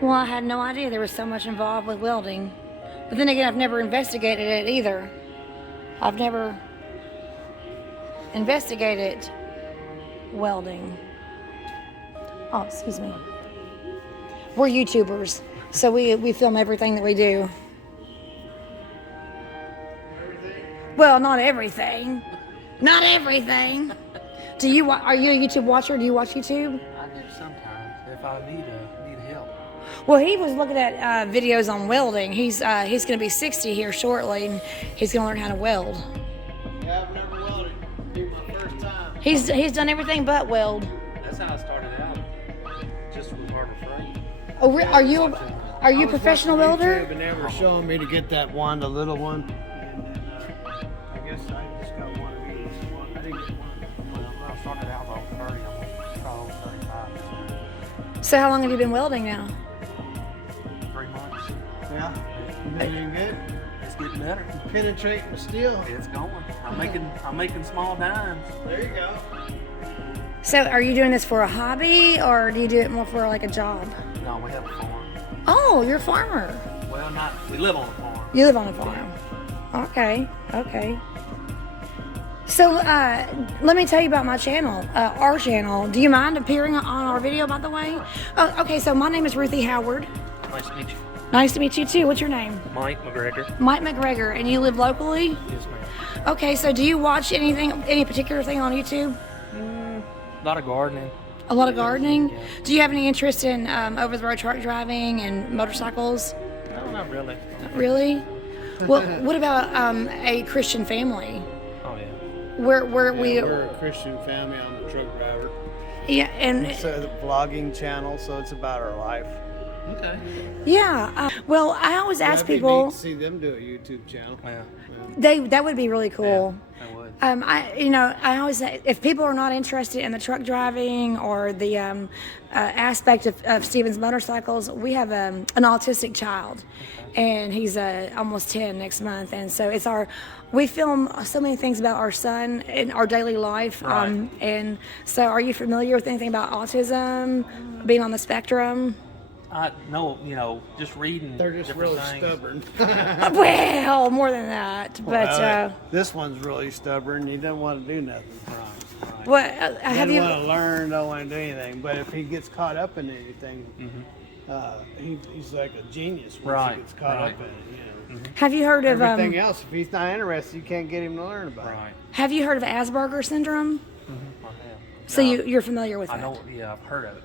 Well, I had no idea there was so much involved with welding. But then again, I've never investigated it either. I've never investigated welding. Oh, excuse me. We're YouTubers, so we film everything that we do. Everything? Well, not everything. Not everything. Are you a YouTube watcher? Do you watch YouTube? I do sometimes if I need help. Well, he was looking at videos on welding. He's going to be 60 here shortly, and he's going to learn how to weld. Yeah, I've never welded. It's my first time. He's done everything but weld. That's how I started out. Just with Harbor Freight. Oh, are you a professional welder? YouTube, and they were showing me to get that one, the little one. And then I guess I just got one of these. I didn't get one. Well, I started out about 30. I'm almost 35. So how long have you been welding now? 3 months. Yeah. You doing good? It's getting better. Penetrating the steel. It's going. I'm making small dimes. There you go. So are you doing this for a hobby, or do you do it more for like a job? No, we have a farm. Oh, you're a farmer. Well, we live on a farm. You live on a farm. Okay. So let me tell you about my channel, our channel. Do you mind appearing on our video, by the way? Oh, okay, so my name is Ruthie Howard. Nice to meet you. Nice to meet you too. What's your name? Mike McGregor. Mike McGregor, and you live locally? Yes, ma'am. Okay, so do you watch any particular thing on YouTube? A lot of gardening. A lot of gardening? Yeah. Do you have any interest in over-the-road truck driving and motorcycles? No, not really. Not really? Well, what about a Christian family? Oh, yeah. We're We're a Christian family. I'm a truck driver. yeah, and It's a vlogging channel, so it's about our life. Okay. yeah. Well, I always ask That'd be people. neat to see them do a YouTube channel. Yeah. That would be really cool. I would. I always say, if people are not interested in the truck driving or the aspect of Steven's motorcycles, we have an autistic child, and he's almost 10 next month, and so we film so many things about our son in our daily life. Right. And so, are you familiar with anything about autism, being on the spectrum? I know, just reading. They're just different really things. stubborn. Well, more than that, but This one's really stubborn. He doesn't want to do nothing. Right. what have Doesn't you? want to learn, don't want to do anything. But if he gets caught up in anything, he's like a genius once Right, he gets caught right. up in it. You know. Have you heard of Everything else, if he's not interested, you can't get him to learn about Right. it. Have you heard of Asperger's syndrome? I have. So No, you're familiar with I that? know. Yeah, I've heard of it.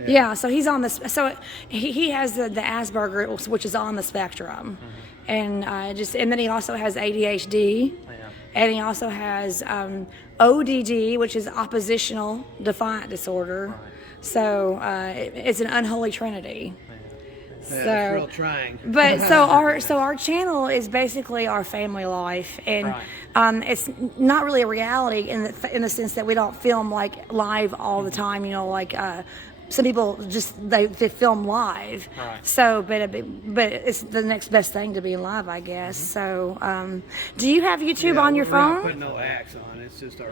Yes. Yeah, so he's on this. So he has the Asperger, which is on the spectrum, and and then he also has ADHD, Yeah. and he also has ODD, which is oppositional defiant disorder. Right. So it's an unholy trinity. Yeah, it's real trying. But so our channel is basically our family life, and Right. it's not really a reality in the sense that we don't film like live all the time. Like some people just they film live. Right. So, but it's the next best thing to being live, I guess. So, do you have YouTube on your We're not phone? putting no axe on. It's just our.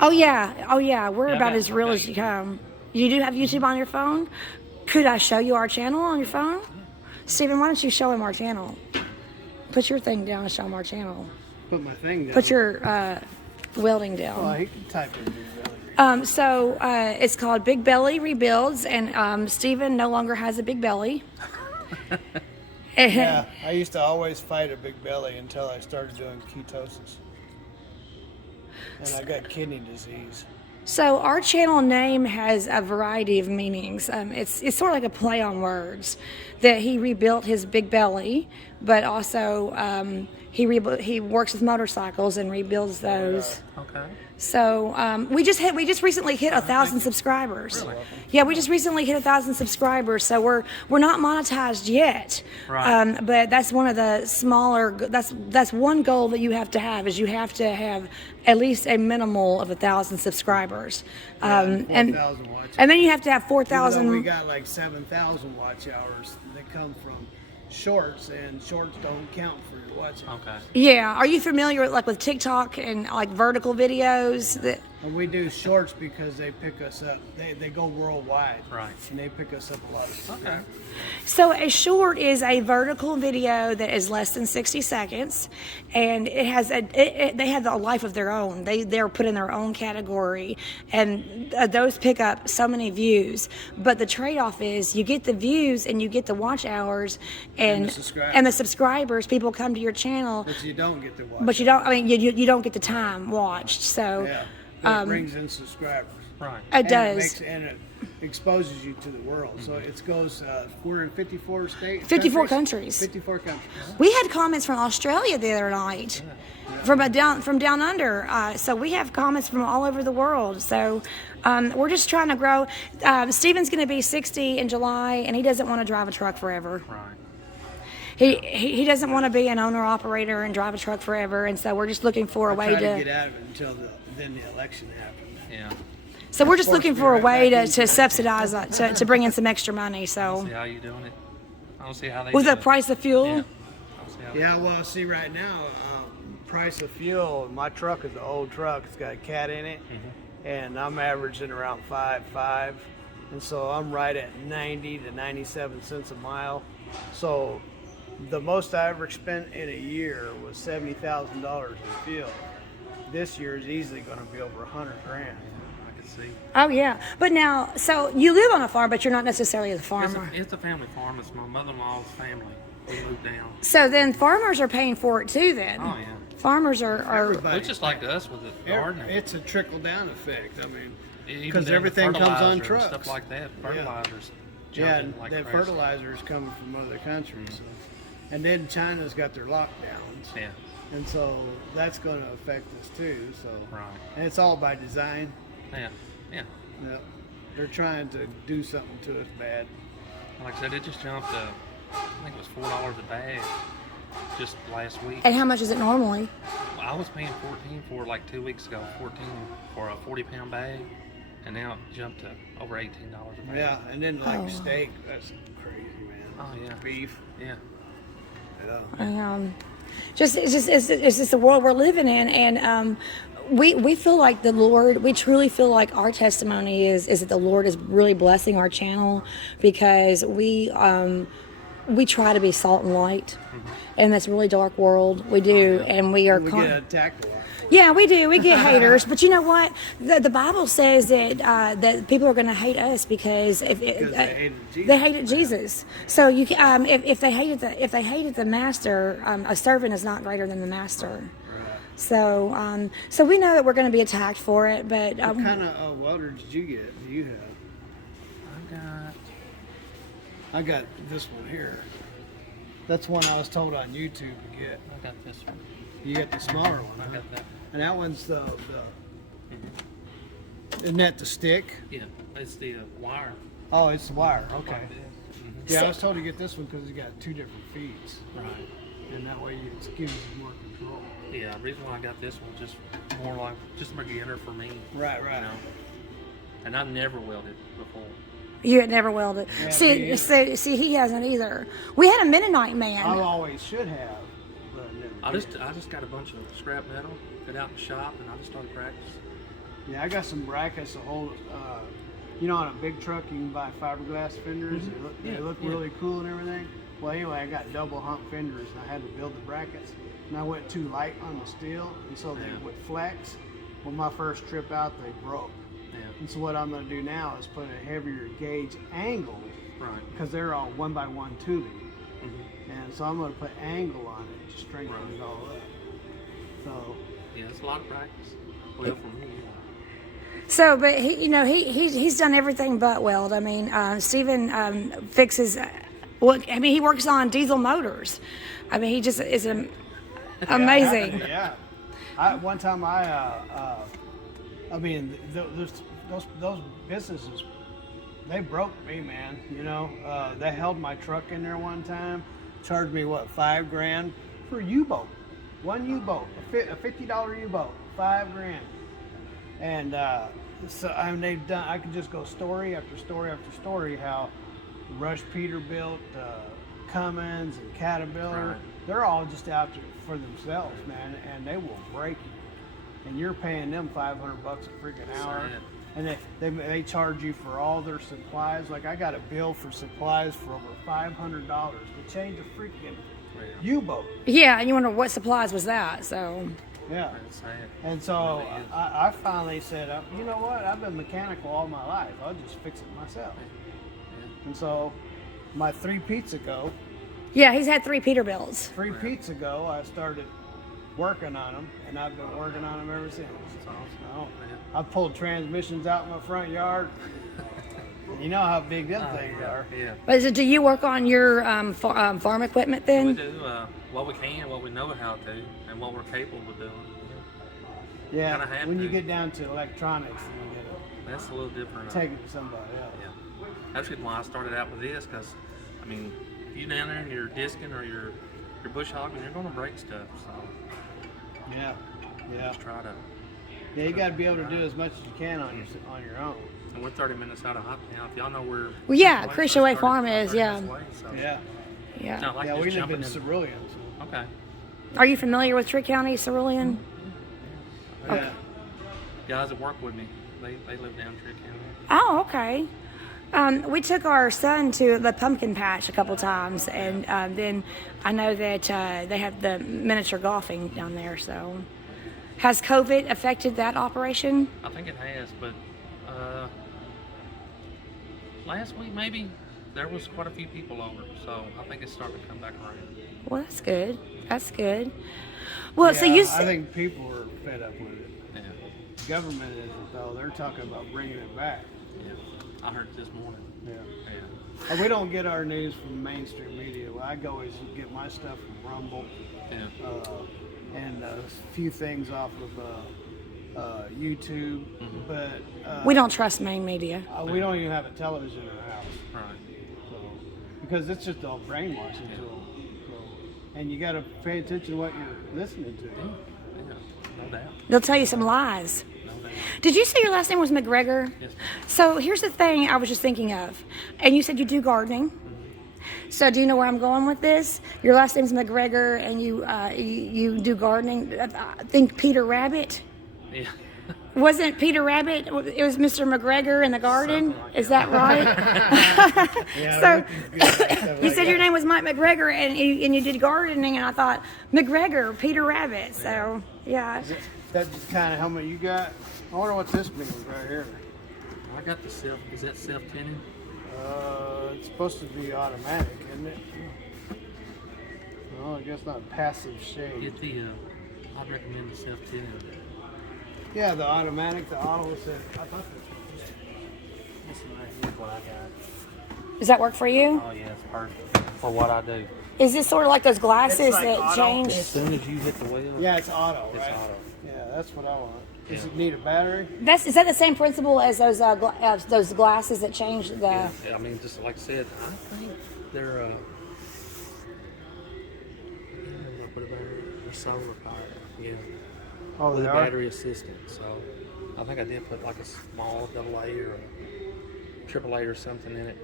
Oh yeah. We're about bet. as real as you come. You do have YouTube on your phone? Could I show you our channel on your phone? Steven, why don't you show him our channel? Put your thing down and show him our channel. Put my thing down. Put your welding down. Well, he can type it. So it's called Big Belly Rebuilds, and Steven no longer has a big belly. Yeah, I used to always fight a big belly until I started doing ketosis. And I got kidney disease. So our channel name has a variety of meanings. It's sort of like a play on words, that he rebuilt his big belly, but also he works with motorcycles and rebuilds those. Okay. So we just recently hit 1,000 subscribers. Really? Yeah, we just recently hit 1,000 subscribers. So we're not monetized yet. Right. But that's one of the smaller. That's one goal that you have to have, is you have to have at least a minimal of 1,000 subscribers. And 4,000 watch then you have to have hours. 4,000. We got like 7,000 watch hours that come from shorts, and shorts don't count for watching. Okay. Yeah. Are you familiar with TikTok and like vertical videos? And we do shorts because they pick us up. They go worldwide. Right. And they pick us up a lot. Okay. So a short is a vertical video that is less than 60 seconds, and it has they have a life of their own. They're put in their own category, and those pick up so many views. But the trade-off is you get the views and you get the watch hours and the subscribers. People come to your channel, But you don't get the watch. but you don't. I mean, you don't get the time watched. So Yeah. But it brings in subscribers. Right. it does. And it exposes you to the world. So it goes, we're in 54 states. 54 countries. 54 countries. We had comments from Australia the other night, from down under. So we have comments from all over the world. So we're just trying to grow. Steven's going to be 60 in July, and he doesn't want to drive a truck forever. Right. He doesn't want to be an owner operator and drive a truck forever, and so we're just looking for a way Try to get out of it until then the election happened. Yeah. So we're just looking for a way Right back to subsidize that, to bring in some extra money. So See how you doing it? I don't see how they with do the it. price of fuel. Yeah. I don't see how they Yeah, well, see, right now, price of fuel, my truck is an old truck. It's got a cat in it, and I'm averaging around 5.5, and so I'm right at 90 to 97 cents a mile. So the most I ever spent in a year was $70,000 in fuel. This year is easily going to be over $100,000. I can see. Oh yeah, but now, so you live on a farm, but you're not necessarily the It's farmer. a family farm. It's my mother-in-law's family. We moved down. So then farmers are paying for it too. Then Oh, yeah. farmers are Everybody. It's just like us with the gardening. It's a trickle-down effect. I mean, Even because down to everything comes fertilizer on and trucks. Stuff like that. Fertilizers. Yeah, jumping and like that crazy. fertilizer is coming from other countries. So. And then China's got their lockdowns. Yeah. And so that's going to affect us too. So, Right. and it's all by design. Yeah. Yeah. Yep. They're trying to do something to us bad. Like I said, it just jumped. I think it was $4 a bag just last week. And how much is it normally? I was paying $14 for like 2 weeks ago. $14 for a 40-pound bag, and now it jumped to over $18 a bag. Yeah, and then like Oh. steak, that's crazy, man. Oh yeah. Beef. Yeah. Yeah. It's just the world we're living in, and we feel like the Lord. We truly feel like our testimony is that the Lord is really blessing our channel because we try to be salt and light in this really dark world. We do, and we are. We get attacked a lot. Yeah, we do. We get haters, but you know what? The Bible says that that people are going to hate us because Because they hated Jesus. they hated Jesus. So you if they hated the master, a servant is not greater than the master. Right. So so we know that we're going to be attacked for it, but What kind of welder did you get? Do you have? I got this one here. That's one I was told on YouTube to get. I got this one. You got the smaller one. I huh? got that. And that one's the isn't that the stick? Yeah. It's the wire. Oh, it's the wire. Okay. Like this. Yeah, I was told to get this one because it's got 2 different feeds, Right. and that way it gives you more control. Yeah. The reason why I got this one just more like just a beginner for me. Right, right. You know. And I've never welded before. you had never welded. Yeah, me See, either. see, he hasn't either. We had a Mennonite man. I always should have, but never I did. just got a bunch of scrap metal, got out in the shop, and I just started practicing. Yeah, I got some brackets to hold. You know, on a big truck, you can buy fiberglass fenders. They look Yeah. really cool and everything. Well, anyway, I got double hump fenders, and I had to build the brackets. And I went too light on the steel, and so they Yeah. would flex. Well, my first trip out, they broke. Yeah. And so what I'm going to do now is put a heavier gauge angle, Right. because they're all 1x1 tubing. Mm-hmm. And so I'm going to put angle on it to strengthen it all up. So, Yeah, it's a lot of practice. Well, for me. So, but he's done everything but weld. I mean, Stephen fixes. He works on diesel motors. I mean, he just is amazing. yeah. One time those businesses, they broke me, man. You know, they held my truck in there one time, charged me $5,000 for a U-boat, one U-boat, a $50 U-boat, $5,000. And so they've done. I could just go story after story after story how Rush Peterbilt, Cummins, and Caterpillar. Right. They're all just out for themselves, man, and they will break you. and you're paying them $500 a freaking hour. Sad. And they charge you for all their supplies. Like I got a bill for supplies for over $500 to change a freaking U-boat. Yeah, and you wonder what supplies was that, so. Yeah. That's sad. And so I finally said, you know what? I've been mechanical all my life. I'll just fix it myself. And so my 3 Pete's ago, Yeah, he's had 3 Peterbilts. 3 Pete's ago, I started working on them, and I've been working on them ever since. That's awesome. So, I pulled transmissions out in my front yard. You know how big them things are. Yeah. But do you work on your farm equipment We then? do what we can, what we know how to, and what we're capable of doing. Yeah, Kinda have when to. you get down to electronics, you That's a little different. take it to somebody else. Yeah. That's why I started out with this, because, I mean, if you're down there and you're disking or you're bush hogging, you're going to break stuff. So Yeah, yeah. just try to. Yeah, you got to be able to do as much as you can on your own. And we're 30 minutes out of Hopkinsville. If y'all know where. Well, yeah, Way, Christian Way 30 Farm is, 30 yeah. minutes away, so Yeah, Yeah. it's not like yeah. just We live jumping in Cerulean. So. Okay. Are you familiar with Tree County, Cerulean? Yeah. Guys that work with me, they live down Tree County. Oh, okay. We took our son to the pumpkin patch a couple times, and then I know that they have the miniature golfing down there. So, has COVID affected that operation? I think it has, but last week maybe there was quite a few people over, so I think it's starting to come back around. Well, that's good. That's good. Well, so Yeah, you I said, think people are fed up with it. Yeah, Government isn't though. They're talking about bringing it back. yeah. I heard it this morning. Yeah. Yeah, We don't get our news from mainstream media. Well, I go always get my stuff from Rumble yeah. and a few things off of YouTube. But we don't trust main media. we don't even have a television in our house. Right. So, because it's just all brainwashing to them. So, and you got to pay attention to what you're listening to. Yeah, no doubt. They'll tell you some lies. No doubt. Did you say your last name was McGregor? Yes. So here's the thing I was just thinking of. And you said you do gardening. So do you know where I'm going with this? Your last name's McGregor and you do gardening. I think Peter Rabbit. Yeah. Wasn't Peter Rabbit? It was Mr. McGregor in the garden. Something like Is that right? Yeah, So looking good, stuff you like said your that. name was Mike McGregor and you did gardening, and I thought McGregor, Peter Rabbit. So yeah. That's just kind of helmet you got. I wonder what this means right here. I got the self. Is that self-tinning? It's supposed to be automatic, isn't it? No, I guess not passive shade. Get the. I'd recommend the self-tinning. Yeah, the automatic, the auto said. I thought This one right here is what I got. Does that work for you? Oh yeah, it's perfect for what I do. Is this sort of like those glasses It's like that auto. change? As soon as you hit the wheel, yeah, it's auto, it's right? auto. Yeah, that's what I want. Does Yeah. it need a battery? Is that the same principle as those glasses that change the? Yeah, I mean, just like I said, I think they're they're solar powered. Yeah, Oh, with they a are? battery assistant. So I think I did put like a small AA or a AAA or something in it,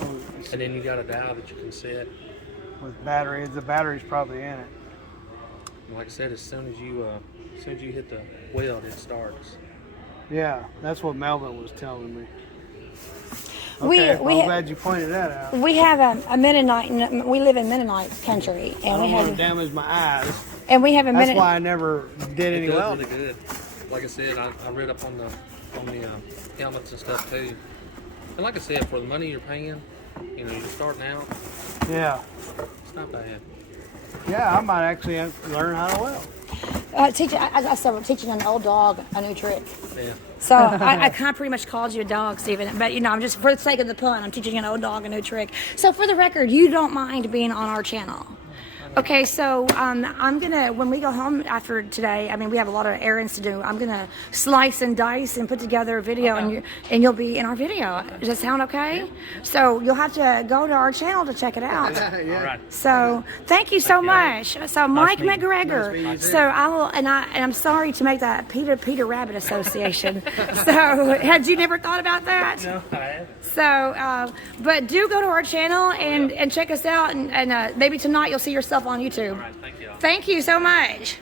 Oh, it's and then you got a dial that you can set. with battery. The battery's probably in it. And like I said, as soon as you hit the weld, it starts. Yeah, that's what Melvin was telling me. We- Okay, we I'm ha- glad you pointed that out. We have a Mennonite. We live in Mennonite country, I and we don't want to have damage my eyes. a That's Mennonite. why I never did any It does welding. really good. Like I said, I read up on the helmets and stuff too. And like I said, for the money you're paying, you know, you're starting out, Yeah. it's not bad. Yeah, I might actually have to learn how to weld. I started teaching an old dog a new trick. Yeah. So I kind of pretty much called you a dog, Stephen. But you know, I'm just for the sake of the pun, I'm teaching an old dog a new trick. So for the record, you don't mind being on our channel. Okay, so I'm gonna, when we go home after today, I mean, we have a lot of errands to do. I'm gonna slice and dice and put together a video, and you'll be in our video. Does that sound okay? So you'll have to go to our channel to check it out. All right. So thank you so much. So Mike meeting you. McGregor. meeting you too. So I will, and I'm sorry to make that Peter Rabbit Association. So had you never thought about that? No, I haven't. So, but do go to our channel and check us out, and maybe tonight you'll see yourself on YouTube. All right, thank you. Thank you so much.